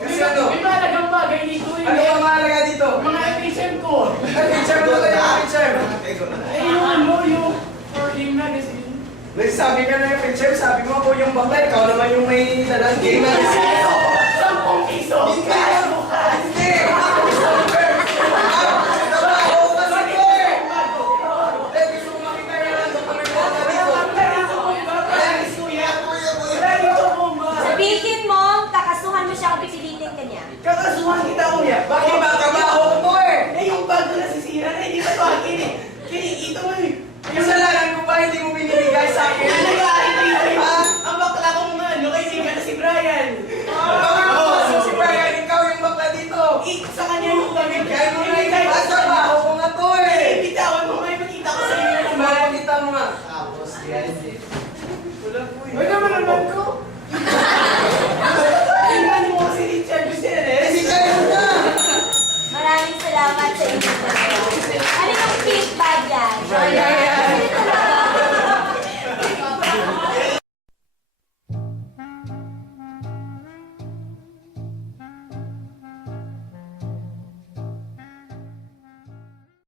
Kasi ano? May mahalagang bagay dito eh. Ano ang mahalaga dito? Mga FHM ko. Picture mo tayo, picture. Eh, yung ano, yung for game magazine. Nagsabi ka na yung picture, sabi mo ako yung bakla, ikaw naman yung may dalang game na Piso! 10 piso! Hindi! Kaya bukas! Hindi! Trabaho kasi ko eh! Eh, gusto ko makita yan lang sa pamilya dito. Wala dito bomba! Sabihin mo, kakasuhan mo siya kung pipilitin ka niya. Kakasuhan kita kuya. Bakit ba trabaho ko eh? Eh, yung bag ko nasisira na, hindi ba ito akin eh. Kaya ito mo eh. Kasalanan ko ba hindi mo binibigay sa akin? Nag-aahin kayo eh. Ha? Ang bakla kong ano, kaibigan na si Brian. Bakit mo pasok si Brian? Ikaw yung bakla dito. Sa kanya yung gamit. Kaya mo na yung trabaho ko nga to eh. Bitawan mo kayo, makita ko sa iyo. Makikita mo nga. Tapos, yan.